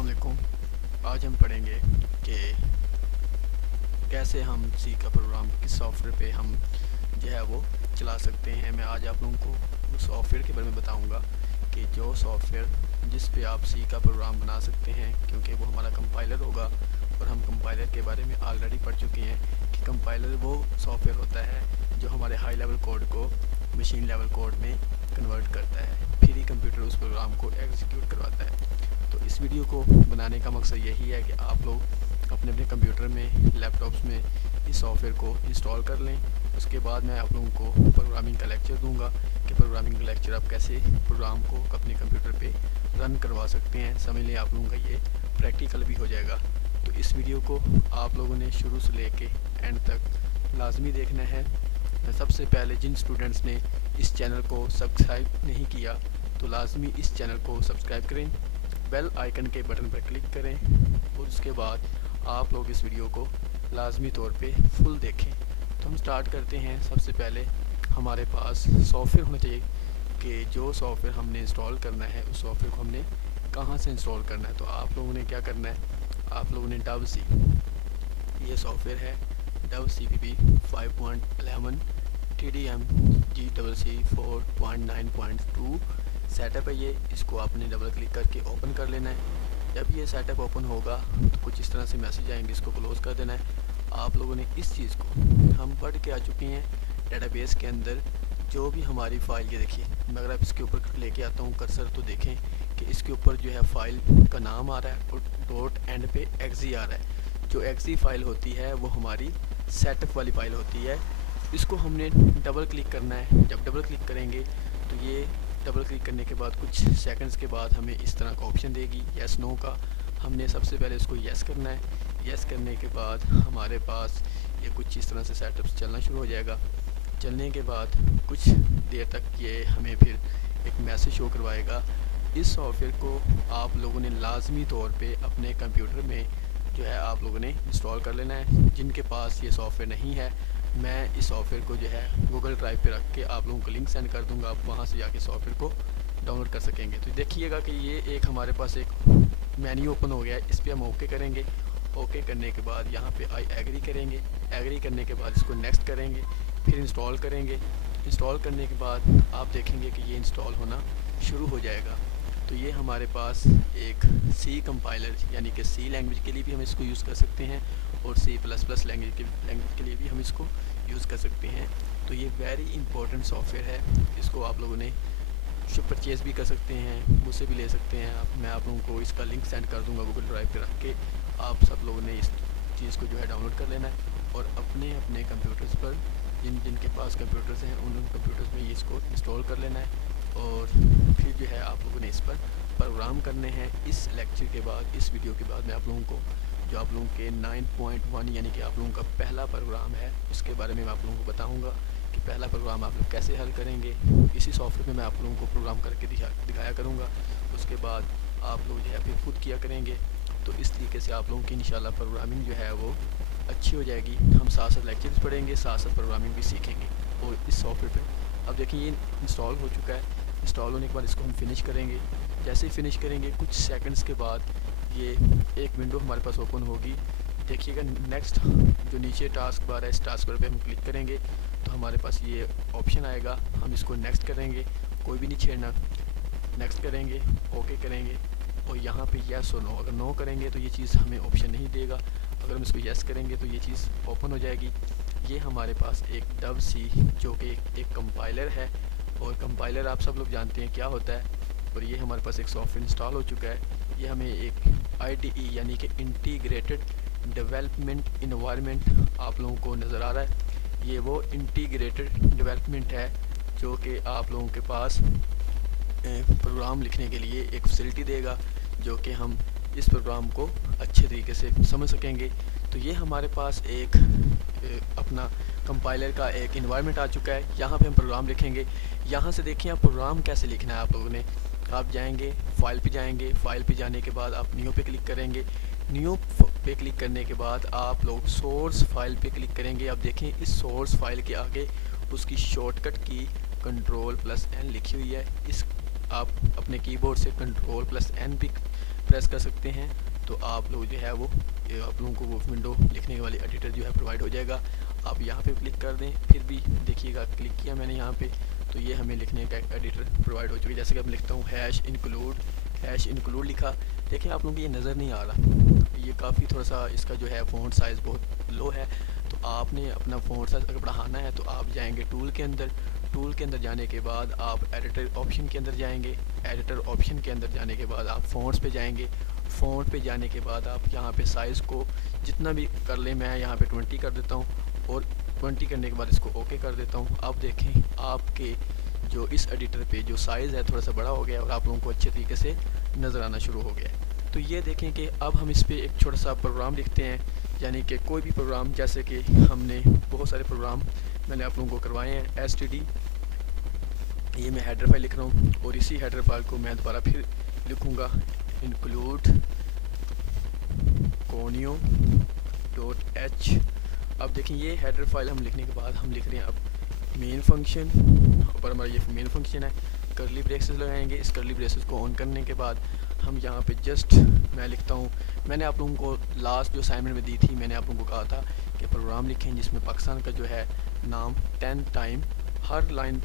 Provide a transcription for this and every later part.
अस्सलाम वालेकुम। आज हम पढ़ेंगे कि कैसे हम सी का प्रोग्राम किस सॉफ्टवेयर पे हम जो है वो चला सकते हैं। मैं आज आप लोगों को उस सॉफ्टवेयर के बारे में बताऊंगा कि जो सॉफ्टवेयर जिस पे आप सी का प्रोग्राम बना सकते हैं, क्योंकि वो हमारा कंपाइलर होगा। और हम कंपाइलर के बारे में ऑलरेडी पढ़ चुके हैं कि कंपाइलर वो सॉफ्टवेयर होता है जो हमारे हाई लेवल कोड को मशीन लेवल कोड में कन्वर्ट करता है, फिर ही कंप्यूटर उस प्रोग्राम को एग्जीक्यूट करवाता है। तो इस वीडियो को बनाने का मकसद यही है कि आप लोग अपने अपने कंप्यूटर में, लैपटॉप्स में इस सॉफ्टवेयर को इंस्टॉल कर लें। उसके बाद मैं आप लोगों को प्रोग्रामिंग का लेक्चर दूंगा कि प्रोग्रामिंग का लेक्चर आप कैसे प्रोग्राम को अपने कंप्यूटर पे रन करवा सकते हैं। समझ लें, आप लोगों का ये प्रैक्टिकल भी हो जाएगा। तो इस वीडियो को आप लोगों ने शुरू से लेके एंड तक लाजमी देखना है। सबसे पहले जिन स्टूडेंट्स ने इस चैनल को सब्सक्राइब नहीं किया तो लाजमी इस चैनल को सब्सक्राइब करें, बेल आइकन के बटन पर क्लिक करें और उसके बाद आप लोग इस वीडियो को लाजमी तौर पे फुल देखें। तो हम स्टार्ट करते हैं। सबसे पहले हमारे पास सॉफ्टवेयर होना चाहिए कि जो सॉफ्टवेयर हमने इंस्टॉल करना है उस सॉफ्टवेयर को हमने कहाँ से इंस्टॉल करना है। तो आप लोगों ने क्या करना है, आप लोगों ने डव सी, ये सॉफ्टवेयर है Dove CPP 5.11 TDM GCC 4.9.2 setup है ये। इसको आपने डबल क्लिक करके ओपन कर लेना है। जब ये सेटअप ओपन होगा तो कुछ इस तरह से मैसेज आएंगे, इसको क्लोज़ कर देना है। आप लोगों ने इस चीज़ को हम पढ़ के आ चुके हैं डेटाबेस के अंदर जो भी हमारी फ़ाइल, ये देखिए मैं अगर आप इसके ऊपर लेके आता हूँ कर्सर तो देखें कि इसके ऊपर जो है फ़ाइल का नाम आ रहा है और डॉट एंड पे एक्जी आ रहा है। जो एक्जी फ़ाइल होती है वो हमारी सेटअप वाली फ़ाइल होती है। इसको हमने डबल क्लिक करना है। जब डबल क्लिक करेंगे तो ये डबल क्लिक करने के बाद कुछ सेकंड्स के बाद हमें इस तरह का ऑप्शन देगी यस नो का। हमने सबसे पहले इसको यस करना है। यस करने के बाद हमारे पास ये कुछ इस तरह से सेटअप चलना शुरू हो जाएगा। चलने के बाद कुछ देर तक ये हमें फिर एक मैसेज शो करवाएगा। इस सॉफ्टवेयर को आप लोगों ने लाजमी तौर पे अपने कंप्यूटर में जो है आप लोगों ने इंस्टॉल कर लेना है। जिनके पास ये सॉफ्टवेयर नहीं है, मैं इस सॉफ्टवेयर को जो है गूगल ड्राइव पे रख के आप लोगों को लिंक सेंड कर दूंगा, आप वहाँ से जाके सॉफ्टवेयर को डाउनलोड कर सकेंगे। तो देखिएगा कि ये एक हमारे पास एक मेन्यू ओपन हो गया है। इस पर हम ओके करेंगे। ओके करने के बाद यहाँ पे आई एग्री करेंगे। एग्री करने के बाद इसको नेक्स्ट करेंगे, फिर इंस्टॉल करेंगे। इंस्टॉल करने के बाद आप देखेंगे कि ये इंस्टॉल होना शुरू हो जाएगा। तो ये हमारे पास एक सी कंपाइलर यानी कि सी लैंग्वेज के लिए भी हम इसको यूज़ कर सकते हैं और C++ लैंग्वेज के लिए भी हम इसको यूज़ कर सकते हैं। तो ये वेरी इंपॉर्टेंट सॉफ्टवेयर है। इसको आप लोगों ने परचेज़ भी कर सकते हैं, मुझसे भी ले सकते हैं आप। मैं आप लोगों को इसका लिंक सेंड कर दूंगा गूगल ड्राइव पे रख के। आप सब लोगों ने इस चीज़ को जो है डाउनलोड कर लेना है और अपने अपने कंप्यूटर्स पर, जिनके पास कंप्यूटर्स हैं उन कंप्यूटर्स में इसको इंस्टॉल कर लेना है और फिर जो है आप लोगों ने इस पर प्रोग्राम करने हैं। इस लेक्चर के बाद, इस वीडियो के बाद मैं आप लोगों को जो आप लोगों के 9.1 यानी कि आप लोगों का पहला प्रोग्राम है उसके बारे में मैं आप लोगों को बताऊंगा कि पहला प्रोग्राम आप लोग कैसे हल करेंगे। इसी सॉफ्टवेयर में मैं आप लोगों को प्रोग्राम करके दिखाया करूंगा। उसके बाद आप लोग जो है फिर खुद किया करेंगे। तो इस तरीके से आप लोगों की इंशाल्लाह प्रोग्रामिंग जो है वो अच्छी हो जाएगी। हम साथ साथ लेक्चर्स पढ़ेंगे, साथ साथ प्रोग्रामिंग भी सीखेंगे और इस सॉफ्टवेयर पर। अब देखिए ये इंस्टॉल हो चुका है। इंस्टॉल होने के बाद इसको हम फिनिश करेंगे। जैसे ही फिनिश करेंगे कुछ सेकंड्स के बाद ये एक विंडो हमारे पास ओपन होगी। देखिएगा नेक्स्ट जो नीचे टास्क बार है, इस टास्क बार पे हम क्लिक करेंगे तो हमारे पास ये ऑप्शन आएगा। हम इसको नेक्स्ट करेंगे, कोई भी नहीं छेड़ना। नेक्स्ट करेंगे, ओके करेंगे और यहाँ पे यस और नो। अगर नो करेंगे तो ये चीज़ हमें ऑप्शन नहीं देगा। अगर हम इसको यस करेंगे तो ये चीज़ ओपन हो जाएगी। ये हमारे पास एक डव सी जो कि एक कंपाइलर है और कंपाइलर आप सब लोग जानते हैं क्या होता है। और ये हमारे पास एक सॉफ्टवेयर इंस्टॉल हो चुका है। ये हमें एक IDE यानी कि इंटीग्रेटेड डेवलपमेंट इन्वायरमेंट आप लोगों को नज़र आ रहा है। ये वो इंटीग्रेटेड डेवलपमेंट है जो कि आप लोगों के पास प्रोग्राम लिखने के लिए एक फैसिलिटी देगा, जो कि हम इस प्रोग्राम को अच्छे तरीके से समझ सकेंगे। तो ये हमारे पास एक अपना कंपाइलर का एक इन्वायरमेंट आ चुका है। यहाँ पे हम प्रोग्राम लिखेंगे। यहाँ से देखिए आप प्रोग्राम कैसे लिखना है। आप लोगों ने, आप जाएंगे फाइल पे जाएंगे, फाइल पे जाने के बाद आप न्यू पे क्लिक करेंगे। न्यू पे क्लिक करने के बाद आप लोग सोर्स फाइल पे क्लिक करेंगे। अब देखें इस सोर्स फाइल के आगे उसकी शॉर्टकट की Ctrl+N लिखी हुई है। इस आप अपने कीबोर्ड से Ctrl+N भी प्रेस कर सकते हैं तो आप लोग जो है वो आप लोगों को वो विंडो लिखने वाली एडिटर जो है प्रोवाइड हो जाएगा। आप यहाँ पे क्लिक कर दें, फिर भी देखिएगा क्लिक किया मैंने यहाँ पे तो ये हमें लिखने का एक एडिटर प्रोवाइड हो चुकी है। जैसे कि मैं लिखता हूँ हैश इंक्लूड लिखा, देखिए आप लोगों को ये नज़र नहीं आ रहा, ये काफ़ी थोड़ा सा इसका जो है फ़ॉन्ट साइज़ बहुत लो है। तो आपने अपना फ़ॉन्ट साइज़ अगर बढ़ाना है तो आप जाएंगे टूल के अंदर जाने के बाद आप एडिटर ऑप्शन के अंदर जाएंगे। एडिटर ऑप्शन के अंदर जाने के बाद आप फ़ॉन्ट्स पे जाएंगे। फ़ॉन्ट पे जाने के बाद आप यहाँ पे साइज़ को जितना भी कर लें, मैं यहाँ पे 20 कर देता हूँ और 20 करने के बाद इसको ओके कर देता हूँ। अब देखें आपके जो इस एडिटर पे जो साइज़ है थोड़ा सा बड़ा हो गया और आप लोगों को अच्छे तरीके से नज़र आना शुरू हो गया है। तो ये देखें कि अब हम इस पर एक छोटा सा प्रोग्राम लिखते हैं, यानी कि कोई भी प्रोग्राम, जैसे कि हमने बहुत सारे प्रोग्राम मैंने आप लोगों को करवाए हैं। std ये मैं हेडर फाइल लिख रहा हूँ और इसी हेडर फाइल को मैं दोबारा फिर लिखूँगा include conio .h। अब देखें ये हेडर फाइल हम लिखने के बाद हम लिख रहे हैं अब मेन फंक्शन, ऊपर हमारा ये मेन फंक्शन है, करली ब्रेसेस लगाएंगे। इस करली ब्रेसेस को ऑन करने के बाद हम यहाँ पे जस्ट मैं लिखता हूँ, मैंने आप लोगों को लास्ट जो असाइनमेंट में दी थी मैंने आप लोगों को कहा था कि प्रोग्राम लिखें जिसमें पाकिस्तान का जो है नाम 10 टाइम, हर लाइन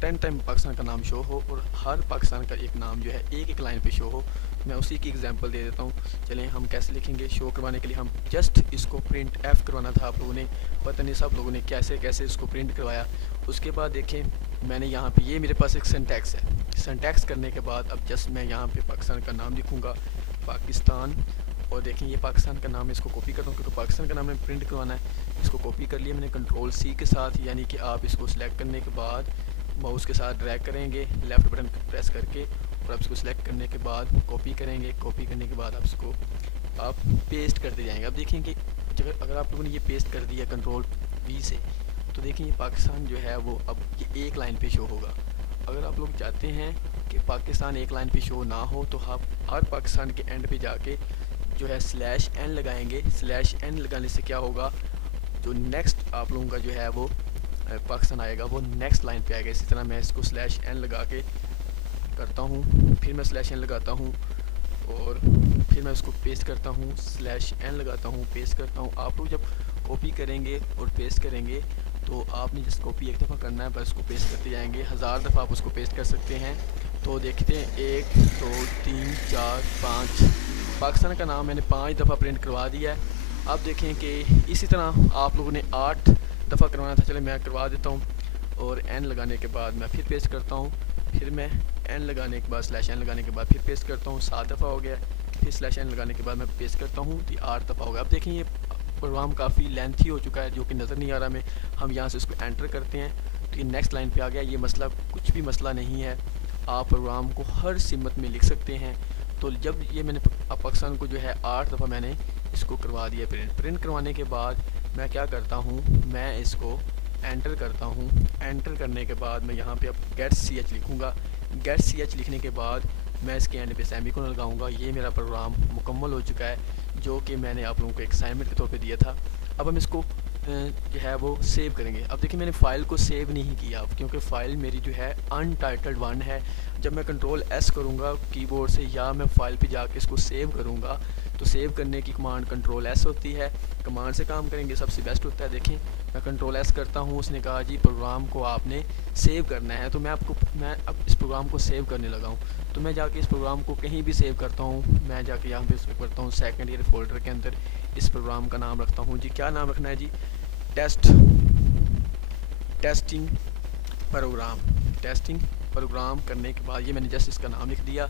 10 टाइम पाकिस्तान का नाम शो हो और हर पाकिस्तान का एक नाम जो है एक लाइन पे शो हो। मैं उसी की एग्जांपल दे देता हूँ। चलें हम कैसे लिखेंगे। शो करवाने के लिए हम जस्ट इसको प्रिंट एफ करवाना था, आप लोगों ने पता नहीं सब लोगों ने कैसे कैसे इसको प्रिंट करवाया। उसके बाद देखें मैंने यहाँ पे ये मेरे पास एक सिंटैक्स है, सिंटैक्स करने के बाद अब जस्ट मैं यहाँ पे पाकिस्तान का नाम लिखूँगा पाकिस्तान, और देखें ये पाकिस्तान का नाम है, इसको कॉपी करता हूँ क्योंकि पाकिस्तान का नाम में प्रिंट करवाना है। इसको कॉपी कर लिया मैंने कंट्रोल C के साथ, यानी कि आप इसको सिलेक्ट करने के बाद माउस के साथ ड्रैग करेंगे लेफ़्ट बटन प्रेस करके और आप इसको सिलेक्ट करने के बाद कॉपी करेंगे। कॉपी करने के बाद आप इसको आप पेस्ट करते जाएंगे। अब देखें कि अगर आप लोगों ने ये पेस्ट कर दिया कंट्रोल V से तो देखें ये पाकिस्तान जो है वो अब ये एक लाइन पे शो होगा। अगर आप लोग चाहते हैं कि पाकिस्तान एक लाइन पे शो ना हो तो आप हर पाकिस्तान के एंड पे जाके जो है /n लगाएंगे। /n लगाने से क्या होगा, जो नेक्स्ट आप लोगों का जो है वो पाकिस्तान आएगा वो नेक्स्ट लाइन पे आएगा। इसी तरह मैं इसको /n लगा के करता हूँ, फिर मैं /n लगाता हूँ और फिर मैं उसको पेस्ट करता हूँ, /n लगाता हूँ, पेस्ट करता हूँ। आप लोग जब कॉपी करेंगे और पेस्ट करेंगे तो आपने जिस कॉपी एक दफ़ा करना है बस उसको पेस्ट करते जाएंगे, 1000 दफ़ा आप उसको पेस्ट कर सकते हैं। तो देखते हैं 1 2 3 4 5 पाकिस्तान का नाम मैंने 5 दफ़ा प्रिंट करवा दिया है। अब देखें कि इसी तरह आप लोगों ने 8 दफ़ा करवाना था। चले मैं करवा देता हूँ और n लगाने के बाद मैं फिर पेस्ट करता हूँ, फिर मैं n लगाने के बाद /n लगाने के बाद फिर पेस्ट करता हूँ, 7 दफ़ा हो गया। फिर /n लगाने के बाद मैं पेस्ट करता हूँ तो 8 दफ़ा हो गया। अब देखें ये प्रोग्राम काफ़ी लेंथी हो चुका है जो कि नज़र नहीं आ रहा हमें। हम यहाँ से इसको एंटर करते हैं तो ये नेक्स्ट लाइन पे आ गया। ये मसला कुछ भी मसला नहीं है, आप प्रोग्राम को हर सिमत में लिख सकते हैं। तो जब ये मैंने पाकिस्तान को जो है 8 दफ़ा मैंने इसको करवा दिया प्रिंट करवाने के बाद मैं क्या करता हूँ, मैं इसको एंटर करता हूँ। एंटर करने के बाद मैं यहाँ पे अब गेट ch लिखूँगा। गेट ch लिखने के बाद मैं इसके एंड पे सेमीकोलन लगाऊंगा। ये मेरा प्रोग्राम मुकम्मल हो चुका है जो कि मैंने आप लोगों को एक असाइनमेंट के तौर पे दिया था। अब हम इसको जो है वो सेव करेंगे। अब देखिए मैंने फ़ाइल को सेव नहीं किया क्योंकि फ़ाइल मेरी जो है अनटाइटल्ड 1 है। जब मैं कंट्रोल S करूँगा कीबोर्ड से या मैं फ़ाइल पे जाके इसको सेव करूँगा तो सेव करने की कमांड कंट्रोल S होती है। कमांड से काम करेंगे सबसे बेस्ट होता है। देखें मैं कंट्रोल S करता हूँ, उसने कहा जी प्रोग्राम को आपने सेव करना है, तो मैं अब इस प्रोग्राम को सेव करने लगा हूँ। तो मैं जाके इस प्रोग्राम को कहीं भी सेव करता हूँ। मैं जाके यहाँ पे इसको करता हूँ सेकंड ईयर फोल्डर के अंदर इस प्रोग्राम का नाम रखता हूँ जी। क्या नाम रखना है जी? टेस्टिंग प्रोग्राम करने के बाद ये मैंने जस्ट इसका नाम लिख दिया।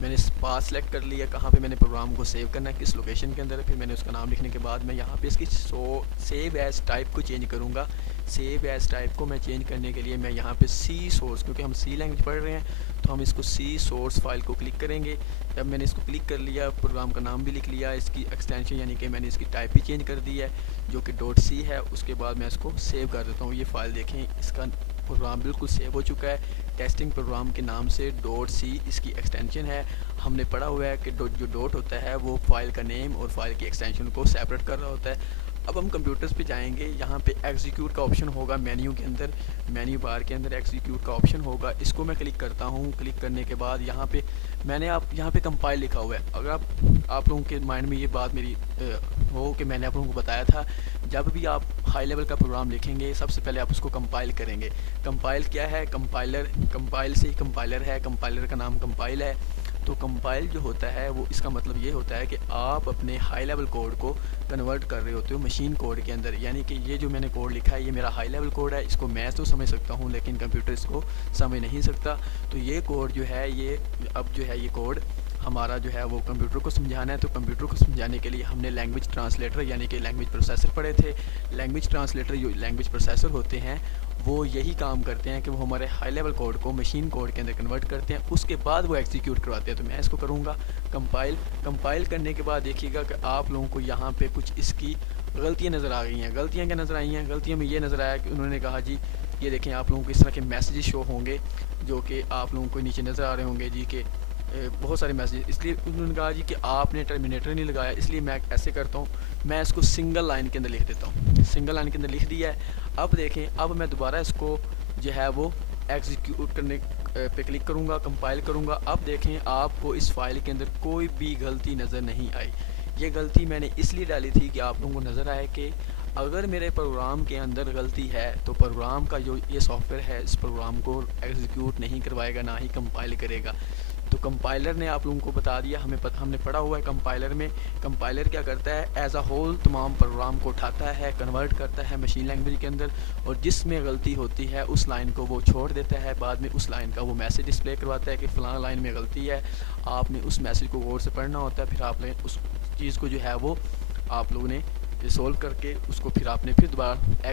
मैंने पाथ सेलेक्ट कर लिया कहाँ पे मैंने प्रोग्राम को सेव करना है, किस लोकेशन के अंदर। फिर मैंने उसका नाम लिखने के बाद मैं यहाँ पे इसकी सेव एज टाइप को चेंज करूँगा। सेव एज टाइप को मैं चेंज करने के लिए मैं यहाँ पे सी सोर्स, क्योंकि हम सी लैंग्वेज पढ़ रहे हैं तो हम इसको सी सोर्स फाइल को क्लिक करेंगे। जब मैंने इसको क्लिक कर लिया, प्रोग्राम का नाम भी लिख लिया, इसकी एक्सटेंशन यानी कि मैंने इसकी टाइप भी चेंज कर दी है जो कि .c है। उसके बाद मैं इसको सेव कर देता हूँ। ये फ़ाइल देखें, इसका प्रोग्राम बिल्कुल सेव हो चुका है। टेस्टिंग प्रोग्राम के नाम से .c इसकी एक्सटेंशन है। हमने पढ़ा हुआ है कि जो डॉट होता है वो फाइल का नेम और फाइल की एक्सटेंशन को सेपरेट कर रहा होता है। अब हम कंप्यूटर्स पे जाएंगे, यहाँ पे एग्जीक्यूट का ऑप्शन होगा मेन्यू के अंदर, मेन्यू बार के अंदर एग्जीक्यूट का ऑप्शन होगा। इसको मैं क्लिक करता हूँ। क्लिक करने के बाद यहाँ पे मैंने आप यहाँ पे कंपाइल लिखा हुआ है। अगर आप लोगों के माइंड में ये बात मेरी हो कि मैंने आप लोगों को बताया था, जब भी आप हाई लेवल का प्रोग्राम लिखेंगे सबसे पहले आप उसको कंपाइल करेंगे। कंपाइल क्या है? कंपाइलर, कंपाइल से ही कंपाइलर है, कंपाइलर का नाम कंपाइल है। तो कंपाइल जो होता है वो इसका मतलब ये होता है कि आप अपने हाई लेवल कोड को कन्वर्ट कर रहे होते हो मशीन कोड के अंदर। यानी कि ये जो मैंने कोड लिखा है ये मेरा हाई लेवल कोड है, इसको मैं तो समझ सकता हूँ लेकिन कंप्यूटर इसको समझ नहीं सकता। तो ये कोड जो है ये अब जो है ये कोड हमारा जो है वो कंप्यूटर को समझाना है। तो कंप्यूटर को समझाने के लिए हमने लैंग्वेज ट्रांसलेटर यानी कि लैंग्वेज प्रोसेसर पढ़े थे। लैंग्वेज ट्रांसलेटर जो लैंग्वेज प्रोसेसर होते हैं वो यही काम करते हैं कि वो हमारे हाई लेवल कोड को मशीन कोड के अंदर कन्वर्ट करते हैं, उसके बाद वो एग्जीक्यूट करवाते हैं। तो मैं इसको करूँगा कंपाइल। कंपाइल करने के बाद देखिएगा कि आप लोगों को यहाँ पे कुछ इसकी गलतियाँ नज़र आ गई हैं। गलतियाँ क्या नज़र आई हैं? गलतियों में ये नज़र आया कि उन्होंने कहा जी ये देखें आप लोगों को इस तरह के मैसेजेस शो होंगे जो कि आप लोगों को नीचे नज़र आ रहे होंगे जी कि बहुत सारे मैसेज। इसलिए उन्होंने कहा जी कि आपने टर्मिनेटर नहीं लगाया, इसलिए मैं ऐसे करता हूँ, मैं इसको सिंगल लाइन के अंदर लिख देता हूँ। सिंगल लाइन के अंदर लिख दिया है। अब देखें, अब मैं दोबारा इसको जो है वो एग्जीक्यूट करने पे क्लिक करूँगा, कंपाइल करूँगा। अब देखें आपको इस फाइल के अंदर कोई भी गलती नज़र नहीं आई। ये गलती मैंने इसलिए डाली थी कि आप लोगों को नज़र आए कि अगर मेरे प्रोग्राम के अंदर गलती है तो प्रोग्राम का जो ये सॉफ्टवेयर है इस प्रोग्राम को एग्जीक्यूट नहीं करवाएगा, ना ही कंपाइल करेगा। तो कंपाइलर ने आप लोगों को बता दिया, हमने पढ़ा हुआ है कंपाइलर में। कंपाइलर क्या करता है? एज अ होल तमाम प्रोग्राम को उठाता है, कन्वर्ट करता है मशीन लैंग्वेज के अंदर, और जिसमें गलती होती है उस लाइन को वो छोड़ देता है। बाद में उस लाइन का वो मैसेज डिस्प्ले करवाता है कि फ़लाँ लाइन में गलती है, आपने उस मैसेज को गौर से पढ़ना होता है। फिर आपने उस चीज़ को जो है वो आप लोगों ने रिसोल्व करके उसको फिर आपने फिर दोबारा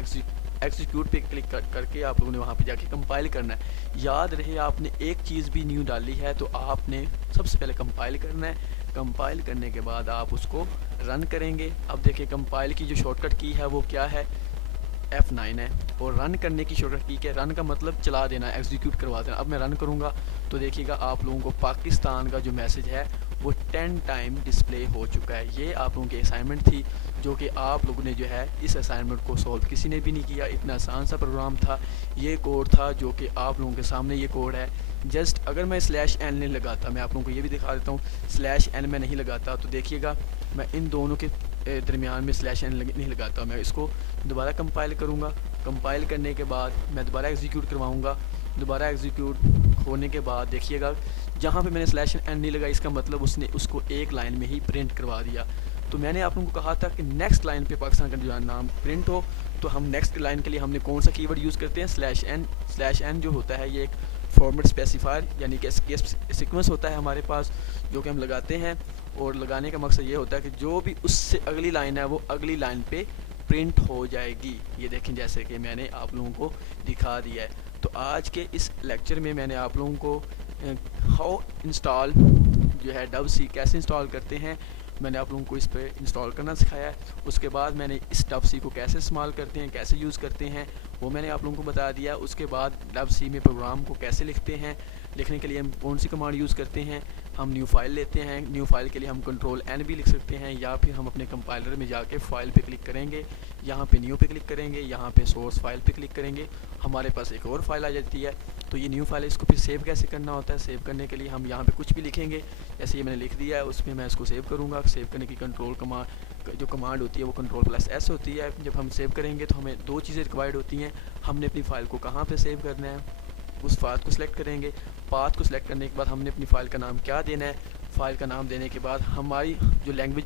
एग्जीक्यूट पे क्लिक करके आप लोगों ने वहाँ पे जाके कंपाइल करना है। याद रहे आपने एक चीज़ भी न्यू डाली है तो आपने सबसे पहले कंपाइल करना है। कंपाइल करने के बाद आप उसको रन करेंगे। अब देखिए कंपाइल की जो शॉर्टकट की है वो क्या है? F9 है। और रन करने की शॉर्टकट की क्या? रन का मतलब चला देना, एग्जीक्यूट करवा देना। अब मैं रन करूँगा तो देखिएगा आप लोगों को पाकिस्तान का जो मैसेज है वो 10 टाइम डिस्प्ले हो चुका है। ये आप लोगों की असाइनमेंट थी जो कि आप लोगों ने जो है इस असाइनमेंट को सॉल्व किसी ने भी नहीं किया। इतना आसान सा प्रोग्राम था, ये कोड था जो कि आप लोगों के सामने ये कोड है। जस्ट अगर मैं /n नहीं लगाता, मैं आप लोगों को ये भी दिखा देता हूँ, /n मैं नहीं लगाता तो देखिएगा मैं इन दोनों के दरमियान में /n नहीं लगाता। मैं इसको दोबारा कंपाइल करूँगा। कंपाइल करने के बाद मैं दोबारा एग्जीक्यूट करवाऊँगा। दोबारा एग्जीक्यूट होने के बाद देखिएगा जहाँ पे मैंने /n नहीं लगाई इसका मतलब उसने उसको एक लाइन में ही प्रिंट करवा दिया। तो मैंने आप लोगों को कहा था कि नेक्स्ट लाइन पे पाकिस्तान का जो नाम प्रिंट हो, तो हम नेक्स्ट लाइन के लिए हमने कौन सा कीवर्ड यूज़ करते हैं? /n जो होता है ये एक फॉर्मेट स्पेसिफायर यानी कि सीक्वेंस होता है हमारे पास जो कि हम लगाते हैं, और लगाने का मकसद ये होता है कि जो भी उससे अगली लाइन है वो अगली लाइन पे प्रिंट हो जाएगी। ये देखें जैसे कि मैंने आप लोगों को दिखा दिया है। तो आज के इस लेक्चर में मैंने आप लोगों को हाउ इंस्टॉल जो है डब-सी कैसे इंस्टॉल करते हैं मैंने आप लोगों को इस पर इंस्टॉल करना सिखाया है। उसके बाद मैंने इस डब-सी को कैसे इस्तेमाल करते हैं, कैसे यूज़ करते हैं वो मैंने आप लोगों को बता दिया। उसके बाद डब-सी में प्रोग्राम को कैसे लिखते हैं, लिखने के लिए हम कौन सी कमांड यूज़ करते हैं। हम न्यू फाइल लेते हैं, न्यू फाइल के लिए हम Ctrl+N भी लिख सकते हैं, या फिर हम अपने कंपाइलर में जाके फाइल पे क्लिक करेंगे, यहाँ पे न्यू पे क्लिक करेंगे, यहाँ पे सोर्स फाइल पे क्लिक करेंगे, हमारे पास एक और फाइल आ जाती है। तो ये न्यू फाइल है, इसको फिर सेव कैसे करना होता है? सेव करने के लिए हम यहाँ पे कुछ भी लिखेंगे, जैसे ये मैंने लिख दिया है उसमें मैं इसको सेव करूँगा। सेव करने की कंट्रोल कमांड जो कमांड होती है वो Ctrl+S होती है। जब हम सेव करेंगे तो हमें दो चीज़ें रिक्वायर्ड होती हैं। हमने अपनी फ़ाइल को कहाँ पे सेव करना है, उस पाथ को सिलेक्ट करेंगे। पाथ को सिलेक्ट करने के बाद हमने अपनी फ़ाइल का नाम क्या देना है। फ़ाइल का नाम देने के बाद हमारी जो लैंग्वेज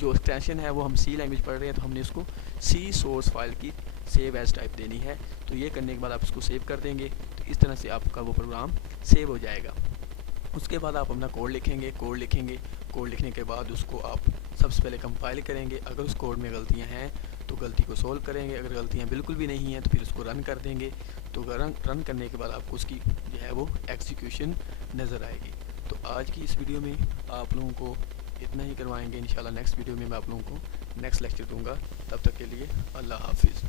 जो एक्सटेंशन है वो हम C लैंग्वेज पढ़ रहे हैं तो हमने उसको C सोर्स फाइल की सेव एज टाइप देनी है। तो ये करने के बाद आप इसको सेव कर देंगे, तो इस तरह से आपका वो प्रोग्राम सेव हो जाएगा। उसके बाद आप अपना कोड लिखेंगे। कोड लिखने के बाद उसको आप सबसे पहले कंपाइल करेंगे। अगर उस कोड में गलतियां हैं तो गलती को सोल्व करेंगे, अगर गलतियां बिल्कुल भी नहीं हैं तो फिर उसको रन कर देंगे। तो रन करने के बाद आपको उसकी जो है वो एग्जीक्यूशन नज़र आएगी। तो आज की इस वीडियो में आप लोगों को इतना ही करवाएंगे। इंशाल्लाह नेक्स्ट वीडियो में मैं आप लोगों को नेक्स्ट लेक्चर दूंगा। तब तक के लिए अल्लाह हाफिज़।